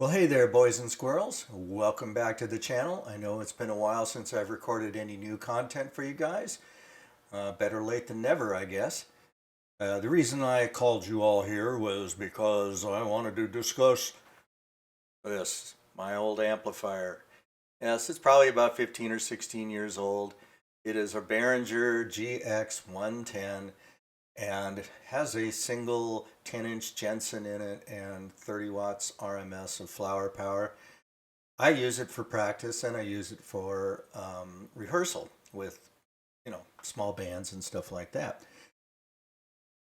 Well, hey there, boys and squirrels. Welcome back to the channel. I know it's been a while since I've recorded any new content for you guys. Better late than never, I guess. The reason I called you all here was because I wanted to discuss this, my old amplifier. Yes, it's probably about 15 or 16 years old. It is a Behringer GX110 and has a single 10-inch Jensen in it and 30 watts RMS of flower power. I use it for practice and I use it for rehearsal with, small bands and stuff like that.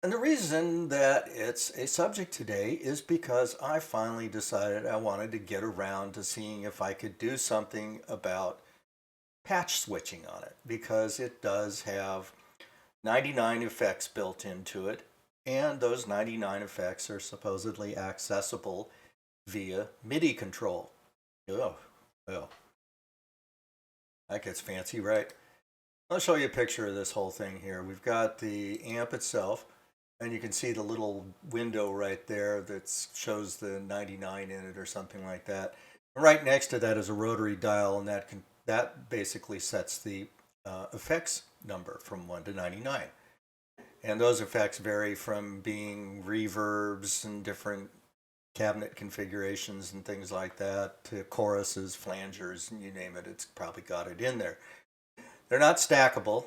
And the reason that it's a subject today is because I finally decided I wanted to get around to seeing if I could do something about patch switching on it, because it does have 99 effects built into it, and those 99 effects are supposedly accessible via MIDI control. Oh, well, that gets fancy, right? I'll show you a picture of this whole thing here. We've got the amp itself, and you can see the little window right there that shows the 99 in it or something like that. Right next to that is a rotary dial, and that basically sets the effects number from 1 to 99. And those effects vary from being reverbs and different cabinet configurations and things like that to choruses, flangers, and you name it, it's probably got it in there. They're not stackable.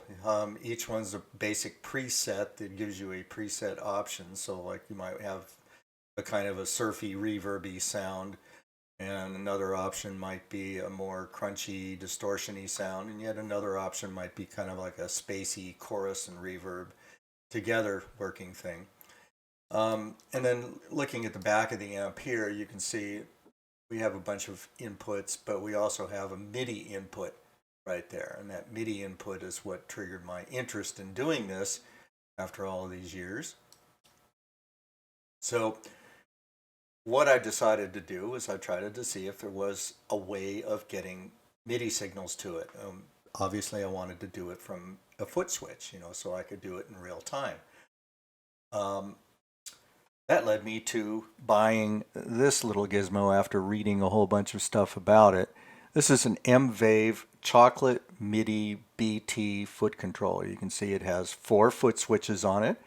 Each one's a basic preset that gives you a preset option. So like you might have a kind of a surfy, reverby sound, and another option might be a more crunchy, distortiony sound, and yet another option might be kind of like a spacey chorus and reverb together working thing. And then looking at the back of the amp here, you can see we have a bunch of inputs, but we also have a MIDI input right there. And that MIDI input is what triggered my interest in doing this after all of these years. So what I decided to do was I tried to see if there was a way of getting MIDI signals to it. Obviously, I wanted to do it from a foot switch, so I could do it in real time. That led me to buying this little gizmo after reading a whole bunch of stuff about it. This is an M-VAVE Chocolate MIDI BT foot controller. You can see it has 4 foot switches on it.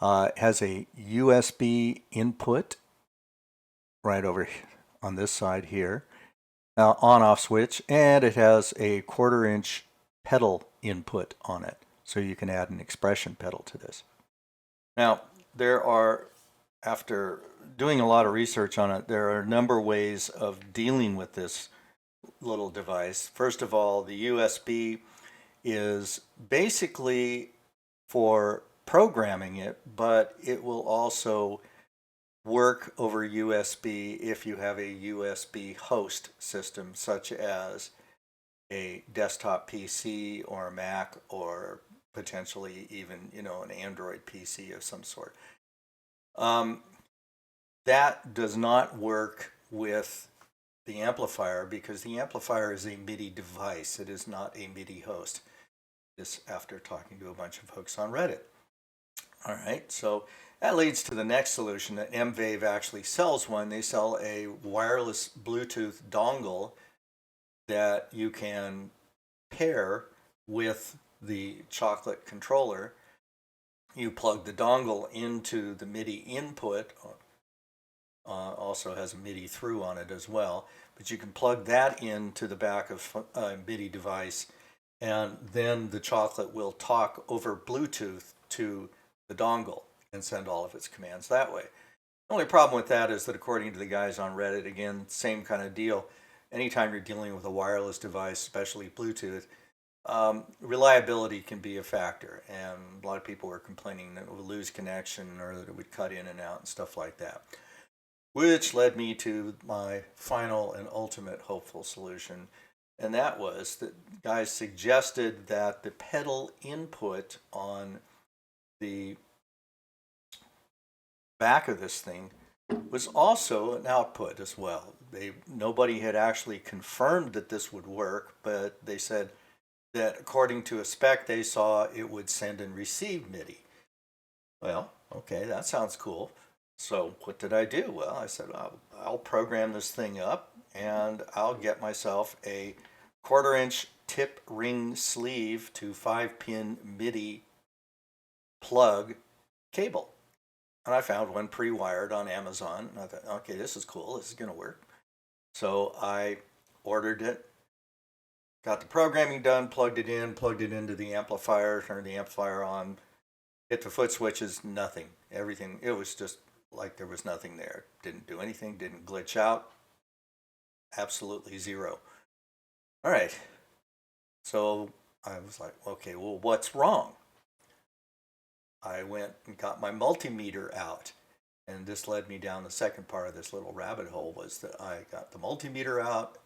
It has a USB input right over on this side here, on-off switch, and it has a 1/4-inch pedal input on it. So you can add an expression pedal to this. Now, there are, after doing a lot of research on it, there are a number of ways of dealing with this little device. First of all, the USB is basically for programming it, but it will also work over USB if you have a USB host system, such as a desktop PC or a Mac or potentially even, an Android PC of some sort. That does not work with the amplifier because the amplifier is a MIDI device. It is not a MIDI host. This after talking to a bunch of folks on Reddit. All right, so that leads to the next solution that M-VAVE actually sells one. They sell a wireless Bluetooth dongle that you can pair with the chocolate controller. You plug the dongle into the MIDI input, also has a MIDI through on it as well, but you can plug that into the back of a MIDI device, and then the chocolate will talk over Bluetooth to the dongle and send all of its commands that way. The only problem with that is that according to the guys on Reddit, again, same kind of deal. Anytime you're dealing with a wireless device, especially Bluetooth, reliability can be a factor, and a lot of people were complaining that it would lose connection or that it would cut in and out and stuff like that. Which led me to my final and ultimate hopeful solution, and that was that guys suggested that the pedal input on the back of this thing was also an output as well. Nobody had actually confirmed that this would work, but they said that according to a spec they saw, it would send and receive MIDI. Well, okay, that sounds cool. So what did I do? Well, I said, I'll program this thing up and I'll get myself a 1/4 inch tip ring sleeve to 5-pin MIDI plug cable. And I found one pre-wired on Amazon. And I thought, okay, this is cool. This is going to work. So I ordered it, got the programming done, plugged it into the amplifier, turned the amplifier on, hit the foot switches, nothing. Everything, it was just like there was nothing there. Didn't do anything, didn't glitch out. Absolutely zero. All right. So I was like, okay, well, what's wrong? I went and got my multimeter out. And this led me down the second part of this little rabbit hole, was that I got the multimeter out,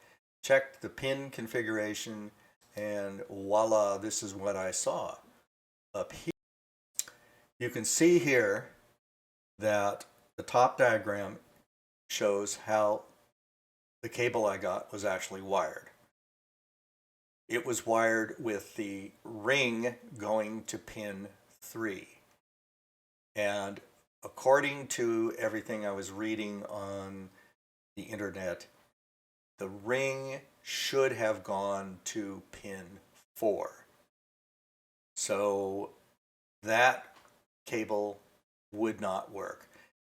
checked the pin configuration, and voila, this is what I saw. Up here, you can see here that the top diagram shows how the cable I got was actually wired. It was wired with the ring going to pin 3. And according to everything I was reading on the internet, the ring should have gone to pin 4. So that cable would not work.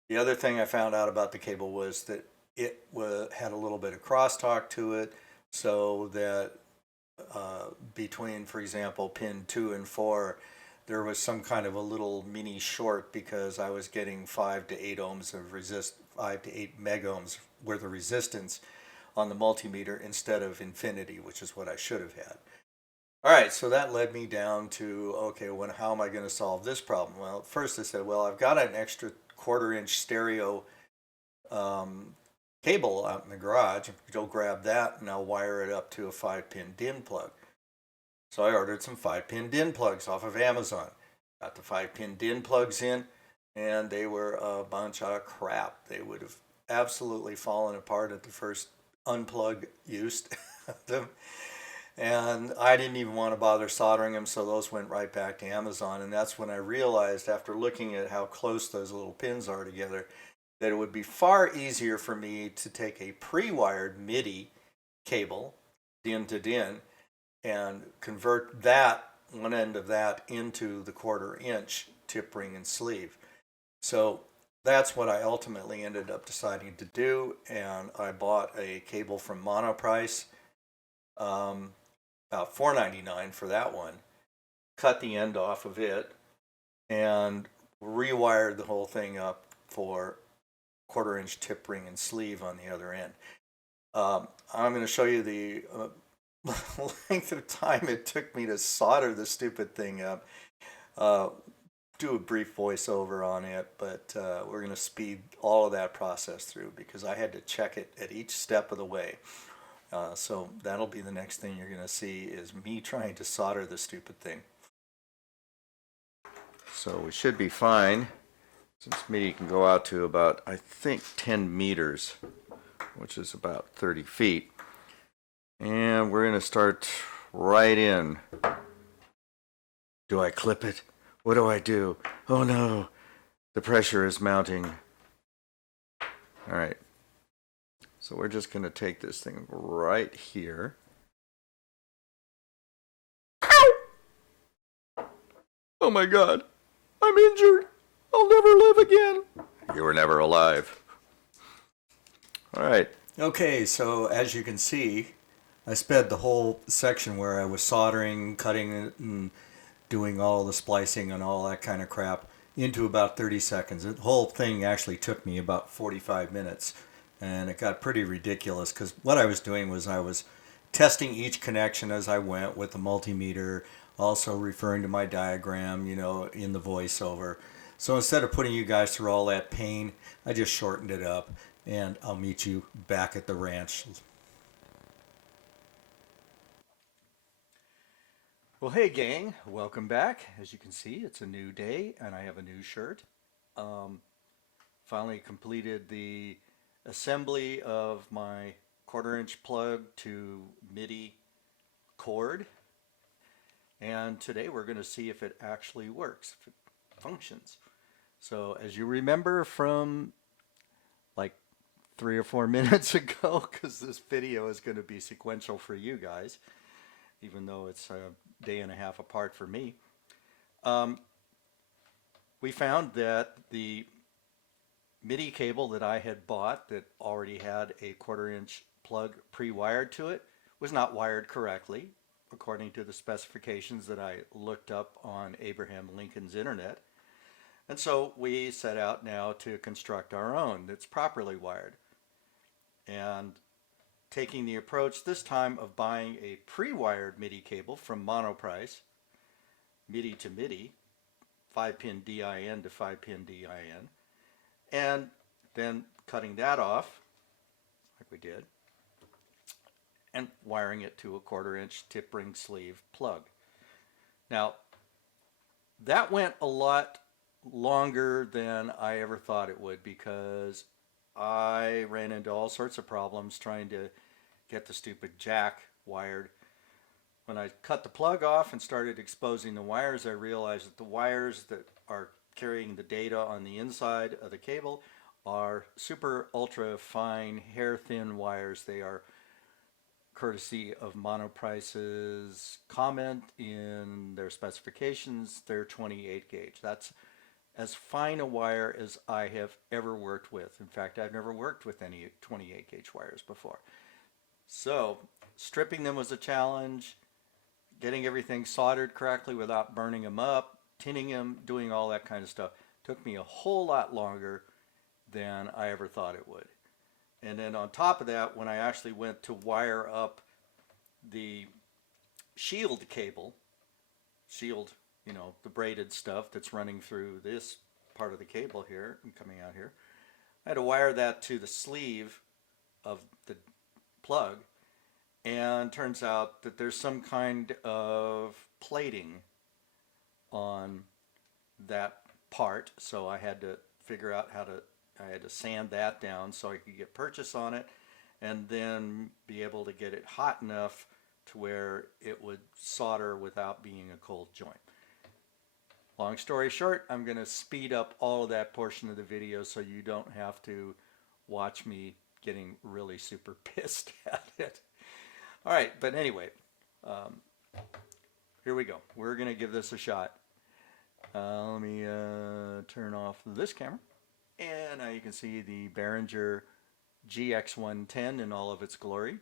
The other thing I found out about the cable was that it had a little bit of crosstalk to it, so that between, for example, pin 2 and 4, there was some kind of a little mini short, because I was getting 5 to 8 ohms of 5 to 8 megohms worth of resistance on the multimeter instead of infinity, which is what I should have had. All right, so that led me down to, okay, how am I going to solve this problem? Well, first I said, well, I've got an extra 1/4 inch stereo cable out in the garage. Go grab that and I'll wire it up to a 5-pin DIN plug. So I ordered some 5-pin DIN plugs off of Amazon. Got the 5-pin DIN plugs in, and they were a bunch of crap. They would have absolutely fallen apart at the first unplug used them. And I didn't even want to bother soldering them, so those went right back to Amazon. And that's when I realized, after looking at how close those little pins are together, that it would be far easier for me to take a pre-wired MIDI cable, DIN to DIN, and convert that one end of that into the 1/4 inch tip ring and sleeve. So that's what I ultimately ended up deciding to do, and I bought a cable from Monoprice, about $4.99 for that one, cut the end off of it, and rewired the whole thing up for 1/4 inch tip ring and sleeve on the other end. I'm going to show you the length of time it took me to solder the stupid thing up. Do a brief voiceover on it, but we're going to speed all of that process through, because I had to check it at each step of the way. So that'll be the next thing you're going to see, is me trying to solder the stupid thing. So we should be fine, since MIDI can go out to about, I think, 10 meters, which is about 30 feet. And we're going to start right in. Do I clip it? What do I do? Oh no, the pressure is mounting. All right. So we're just going to take this thing right here. Ow! Oh my God, I'm injured. I'll never live again. You were never alive. All right. Okay, so as you can see, I sped the whole section where I was soldering, cutting it, and doing all the splicing and all that kind of crap into about 30 seconds. The whole thing actually took me about 45 minutes. And it got pretty ridiculous, because what I was doing was I was testing each connection as I went with the multimeter, also referring to my diagram, you know, in the voiceover. So instead of putting you guys through all that pain, I just shortened it up, and I'll meet you back at the ranch. Well, hey gang, welcome back. As you can see, it's a new day and I have a new shirt. Finally completed the assembly of my 1/4 inch plug to MIDI cord, and today we're going to see if it actually works, if it functions. So as you remember from like 3 or 4 minutes ago, because this video is going to be sequential for you guys, even though it's a day and a half apart for me, we found that the MIDI cable that I had bought that already had a 1/4-inch plug pre-wired to it was not wired correctly according to the specifications that I looked up on Abraham Lincoln's internet. And so we set out now to construct our own that's properly wired. And taking the approach this time of buying a pre-wired MIDI cable from Monoprice, MIDI to MIDI, 5-pin DIN to 5-pin DIN, and then cutting that off, like we did, and wiring it to a 1/4-inch tip ring sleeve plug. Now, that went a lot longer than I ever thought it would, because I ran into all sorts of problems trying to get the stupid jack wired. When I cut the plug off and started exposing the wires, I realized that the wires that are carrying the data on the inside of the cable are super ultra fine hair thin wires. They are courtesy of Monoprice's comment in their specifications. They're 28 gauge. That's as fine a wire as I have ever worked with. In fact, I've never worked with any 28 gauge wires before. So stripping them was a challenge. Getting everything soldered correctly without burning them up, tinning them, doing all that kind of stuff took me a whole lot longer than I ever thought it would. And then on top of that, when I actually went to wire up the shield cable, shield, you know, the braided stuff that's running through this part of the cable here and coming out here, I had to wire that to the sleeve of the plug. And turns out that there's some kind of plating on that part, so I had to figure out I had to sand that down so I could get purchase on it, and then be able to get it hot enough to where it would solder without being a cold joint. Long story short, I'm going to speed up all of that portion of the video so you don't have to watch me getting really super pissed at it. All right, but anyway, here we go. We're going to give this a shot. Let me turn off this camera. And now you can see the Behringer GX110 in all of its glory.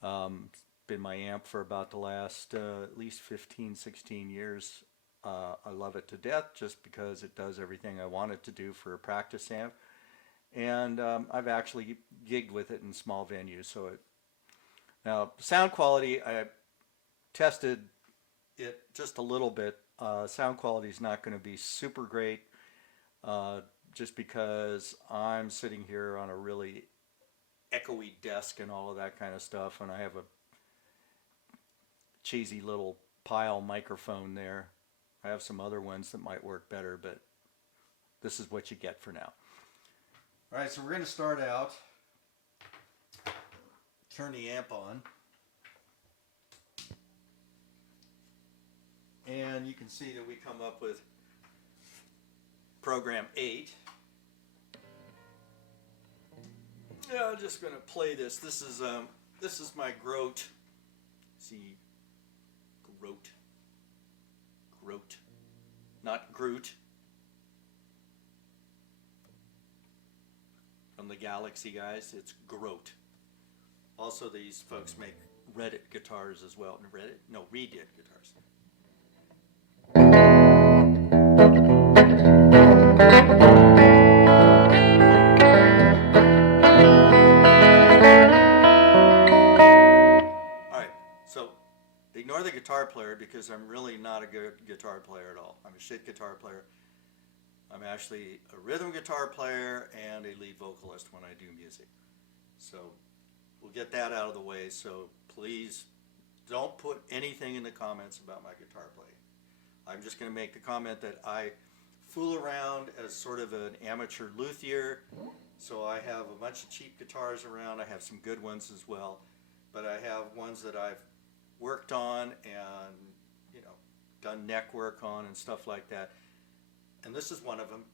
It's been my amp for about the last at least 15, 16 years. I love it to death just because it does everything I want it to do for a practice amp. And I've actually gigged with it in small venues, so now, sound quality, I tested it just a little bit. Sound quality is not going to be super great just because I'm sitting here on a really echoey desk and all of that kind of stuff, and I have a cheesy little pile microphone there. I have some other ones that might work better, but this is what you get for now. All right, so we're going to start out. Turn the amp on, and you can see that we come up with program 8. Yeah, I'm just going to play this. This is my Grote. See, Grote, not Groot. From the Galaxy guys, it's Grote. Also, these folks make Reddit guitars as well. Redid guitars. Alright, so ignore the guitar player because I'm really not a good guitar player at all. I'm a shit guitar player. I'm actually a rhythm guitar player and a lead vocalist when I do music. So we'll get that out of the way, so please don't put anything in the comments about my guitar playing. I'm just going to make the comment that I fool around as sort of an amateur luthier, so I have a bunch of cheap guitars around. I have some good ones as well, but I have ones that I've worked on and, you know, done neck work on and stuff like that. and this is one of them.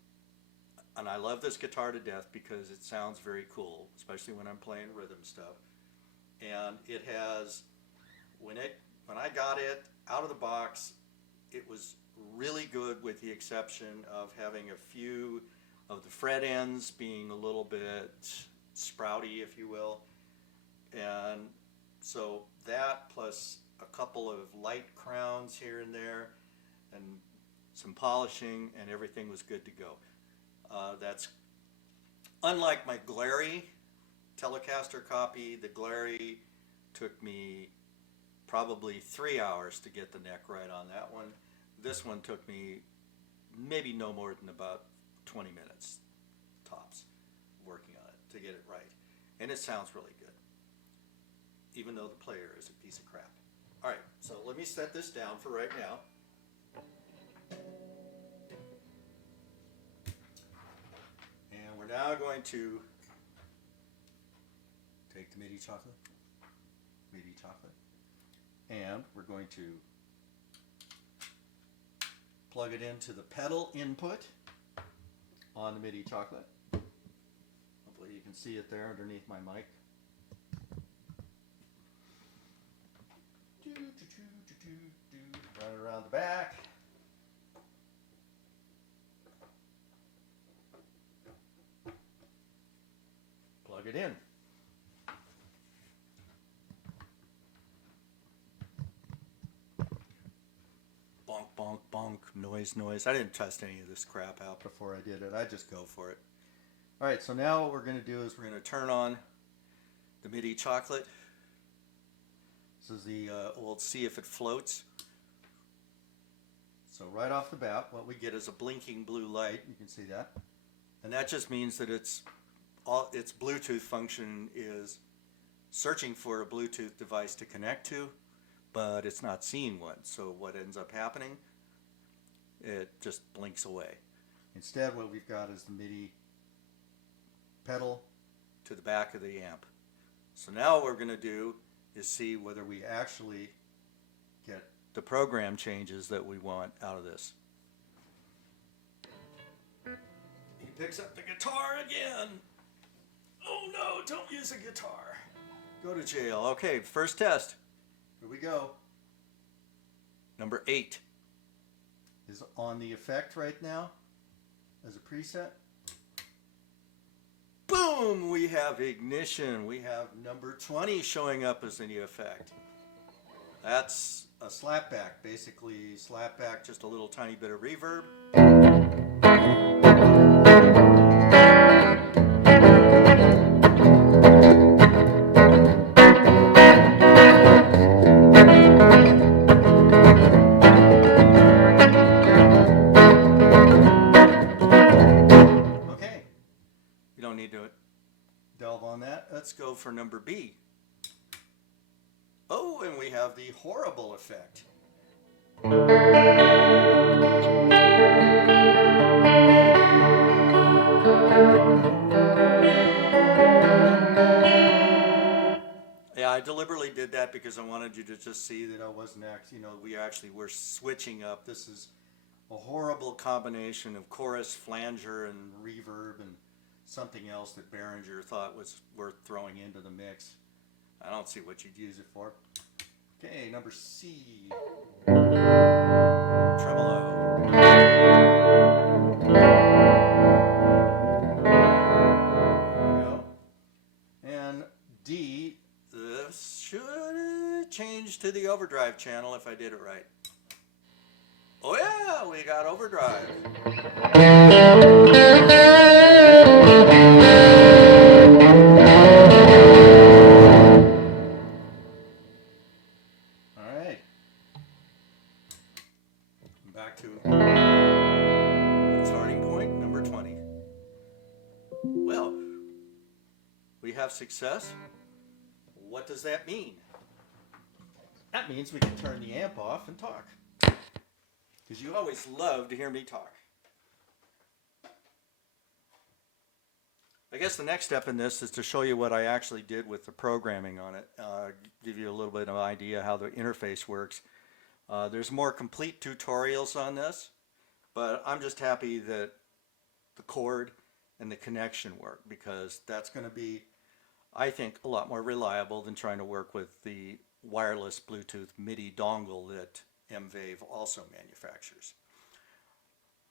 And I love this guitar to death because it sounds very cool, especially when I'm playing rhythm stuff. And it has, when I got it out of the box, it was really good, with the exception of having a few of the fret ends being a little bit sprouty, if you will. And so that, plus a couple of light crowns here and there, and some polishing, and everything was good to go. That's unlike my Glary Telecaster copy. The Glary took me probably 3 hours to get the neck right on that one. This one took me maybe no more than about 20 minutes tops working on it to get it right. And it sounds really good, even though the player is a piece of crap. All right, so let me set this down for right now. And we're now going to take the MIDI Chocolate, and we're going to plug it into the pedal input on the MIDI Chocolate. Hopefully you can see it there underneath my mic. Run it around the back. Plug it in. Bonk, bonk, bonk, noise, noise. I didn't test any of this crap out before I did it. I just go for it. All right, so now what we're going to do is we're going to turn on the MIDI Chocolate. This is the old See If It Floats. So right off the bat, what we get is a blinking blue light. You can see that. And that just means that its Bluetooth function is searching for a Bluetooth device to connect to, but it's not seeing one. So what ends up happening, it just blinks away. Instead, what we've got is the MIDI pedal to the back of the amp. So now what we're going to do is see whether we actually get the program changes that we want out of this. He picks up the guitar again. Oh no, don't use a guitar. Go to jail. Okay, first test. Here we go. Number 8 is on the effect right now as a preset. Boom! We have ignition. We have number 20 showing up as the effect. That's a slapback. Basically, slapback, just a little tiny bit of reverb. Okay. You don't need to delve on that. Let's go for number B. Oh, and we have the horrible effect. Yeah, I deliberately did that because I wanted you to just see that I wasn't we actually were switching up. This is a horrible combination of chorus, flanger, and reverb, and something else that Behringer thought was worth throwing into the mix. I don't see what you'd use it for. Okay, number C. Tremolo. There we go. And D, this should change to the overdrive channel if I did it right. Oh yeah, we got overdrive. Back to starting point, number 20. Well, we have success. What does that mean? That means we can turn the amp off and talk. Because you always love to hear me talk. I guess the next step in this is to show you what I actually did with the programming on it. Give you a little bit of an idea how the interface works. There's more complete tutorials on this, But I'm just happy that the cord and the connection work, because that's going to be, I think, a lot more reliable than trying to work with the wireless Bluetooth MIDI dongle that M-VAVE also manufactures.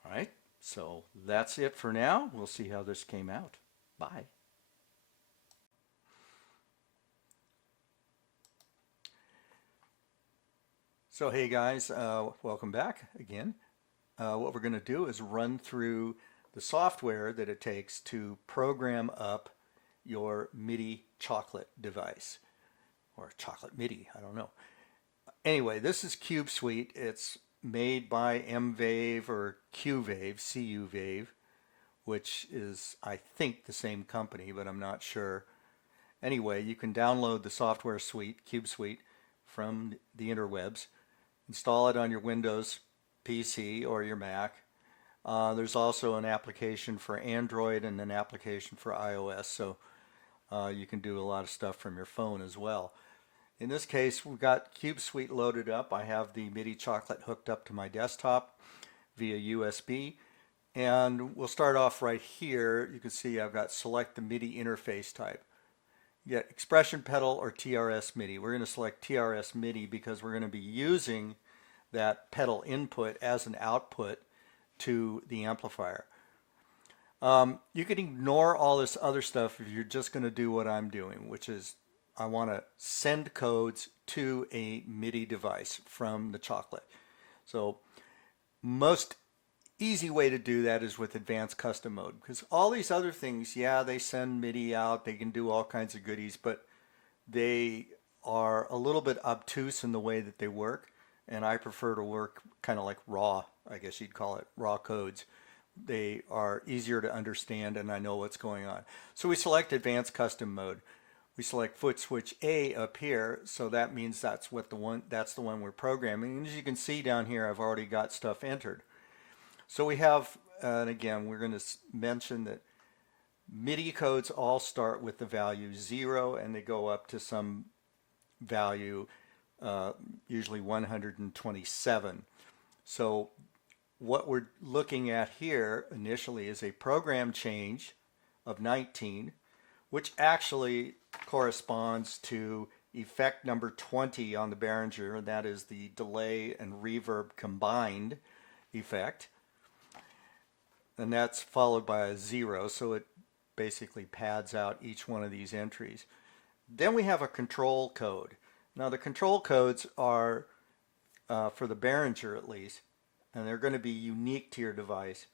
All right, so that's it for now. We'll see how this came out. Bye. So hey guys, welcome back again. What we're going to do is run through the software that it takes to program up your MIDI Chocolate device, or Chocolate MIDI, I don't know. Anyway, this is Cube Suite. It's made by M-VAVE or CU-VAVE, CU-VAVE, which is, I think, the same company, but I'm not sure. Anyway, you can download the software suite, Cube Suite, from the interwebs. Install it on your Windows PC or your Mac. There's also an application for Android and an application for iOS, so you can do a lot of stuff from your phone as well. In this case, we've got Cube Suite loaded up. I have the MIDI Chocolate hooked up to my desktop via USB. And we'll start off right here. You can see I've got select the MIDI interface type. You get expression pedal or TRS MIDI. We're going to select TRS MIDI because we're going to be using that pedal input as an output to the amplifier. You can ignore all this other stuff if you're just going to do what I'm doing, which is I want to send codes to a MIDI device from the Chocolate. So most easy way to do that is with advanced custom mode, because all these other things, yeah, they send MIDI out, they can do all kinds of goodies, but they are a little bit obtuse in the way that they work, and I prefer to work kind of like raw, I guess you'd call it, raw codes. They are easier to understand and I know what's going on. So we select advanced custom mode. We select foot switch A up here, so that means that's the one we're programming. And as you can see down here, I've already got stuff entered. So we have, and again, we're going to mention that MIDI codes all start with the value 0 and they go up to some value, usually 127. So what we're looking at here initially is a program change of 19, which actually corresponds to effect number 20 on the Behringer, and that is the delay and reverb combined effect. And that's followed by a 0, so it basically pads out each one of these entries. Then we have a control code. Now the control codes are, for the Behringer at least, and they're going to be unique to your device.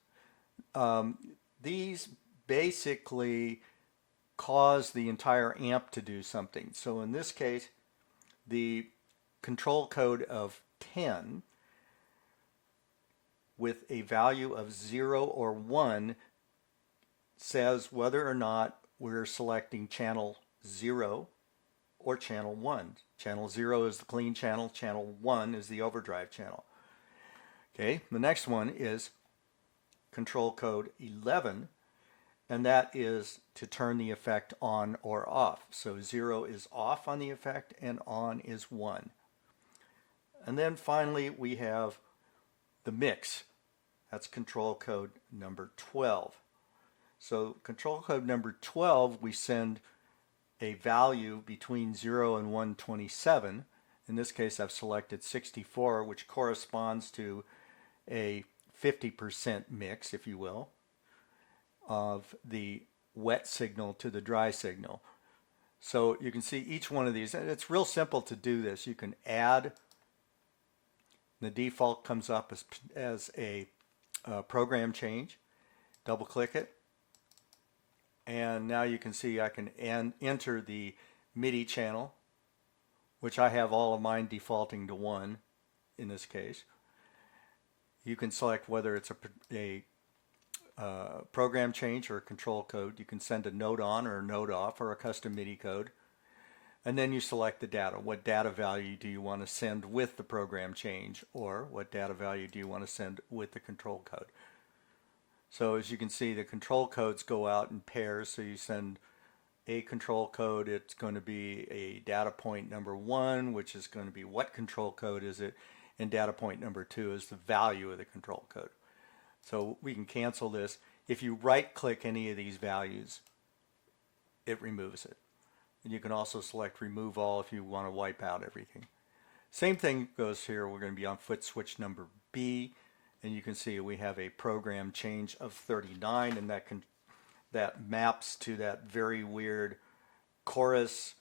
These basically cause the entire amp to do something. So in this case, the control code of 10 with a value of 0 or 1 says whether or not we're selecting channel 0 or channel 1. Channel 0 is the clean channel, channel 1 is the overdrive channel. Okay, the next one is control code 11, and that is to turn the effect on or off. So 0 is off on the effect and on is 1. And then finally we have the mix. That's control code number 12. So control code number 12, we send a value between 0 and 127. In this case I've selected 64, which corresponds to a 50% mix, if you will, of the wet signal to the dry signal. So you can see each one of these, and it's real simple to do this. You can add, the default comes up as a program change. Double click it, and now you can see I can enter the MIDI channel, which I have all of mine defaulting to 1 in this case. You can select whether it's a program change or a control code. You can send a note on or a note off or a custom MIDI code. And then you select the data. What data value do you want to send with the program change, or what data value do you want to send with the control code? So as you can see, the control codes go out in pairs. So you send a control code, it's going to be a data point number 1, which is going to be what control code is it, and data point number 2 is the value of the control code. So we can cancel this. If you right click any of these values, it removes it. And you can also select remove all if you want to wipe out everything. Same thing goes here. We're going to be on foot switch number B, and you can see we have a program change of 39, and that maps to that very weird chorus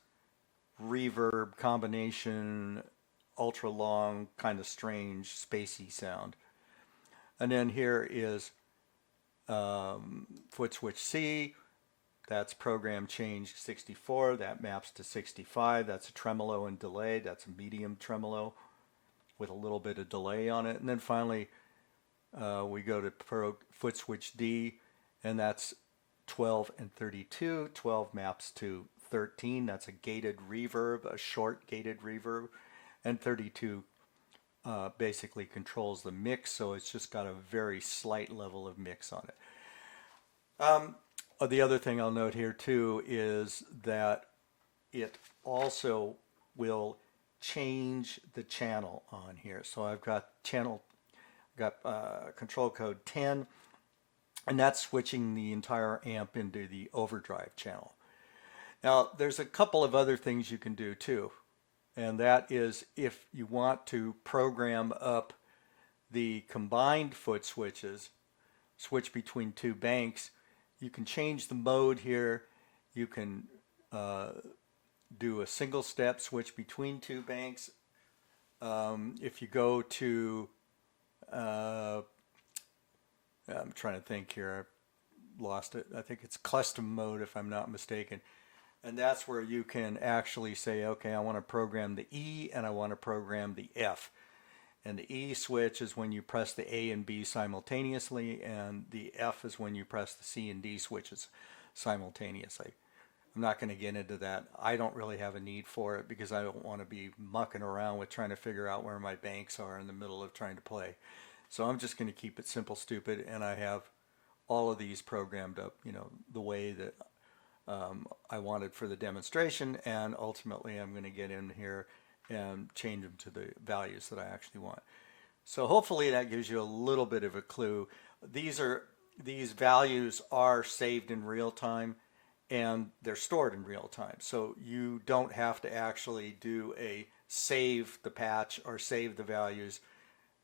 reverb combination, ultra long, kind of strange spacey sound. And then here is foot switch C. That's program change 64. That maps to 65. That's a tremolo and delay. That's a medium tremolo with a little bit of delay on it. And then finally, we go to foot switch D, and that's 12 and 32. 12 maps to 13. That's a gated reverb, a short gated reverb. And 32 basically controls the mix, so it's just got a very slight level of mix on it. The other thing I'll note here too is that it also will change the channel on here. So I've got control code 10, and that's switching the entire amp into the overdrive channel. Now there's a couple of other things you can do too, and that is if you want to program up the combined foot switches, switch between two banks, you can change the mode here. You can do a single step switch between two banks. If you go to, I'm trying to think here, I lost it. I think it's custom mode if I'm not mistaken. And that's where you can actually say, okay, I want to program the E and I want to program the F. And the E switch is when you press the A and B simultaneously, and the F is when you press the C and D switches simultaneously. I'm not going to get into that. I don't really have a need for it because I don't want to be mucking around with trying to figure out where my banks are in the middle of trying to play. So I'm just going to keep it simple, stupid, and I have all of these programmed up, you know, the way that I wanted for the demonstration, and ultimately I'm going to get in here and change them to the values that I actually want. So hopefully that gives you a little bit of a clue. These values are saved in real time, and they're stored in real time. So you don't have to actually do a save the patch or save the values.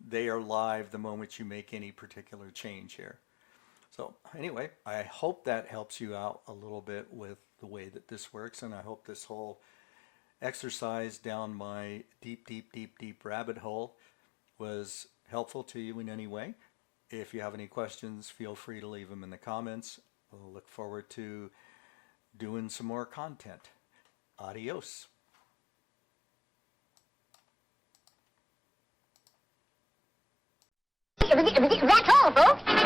They are live the moment you make any particular change here. So anyway, I hope that helps you out a little bit with the way that this works, and I hope this whole exercise down my deep rabbit hole was helpful to you in any way. If you have any questions, feel free to leave them in the comments. We'll look forward to doing some more content. Adios. That's all, folks.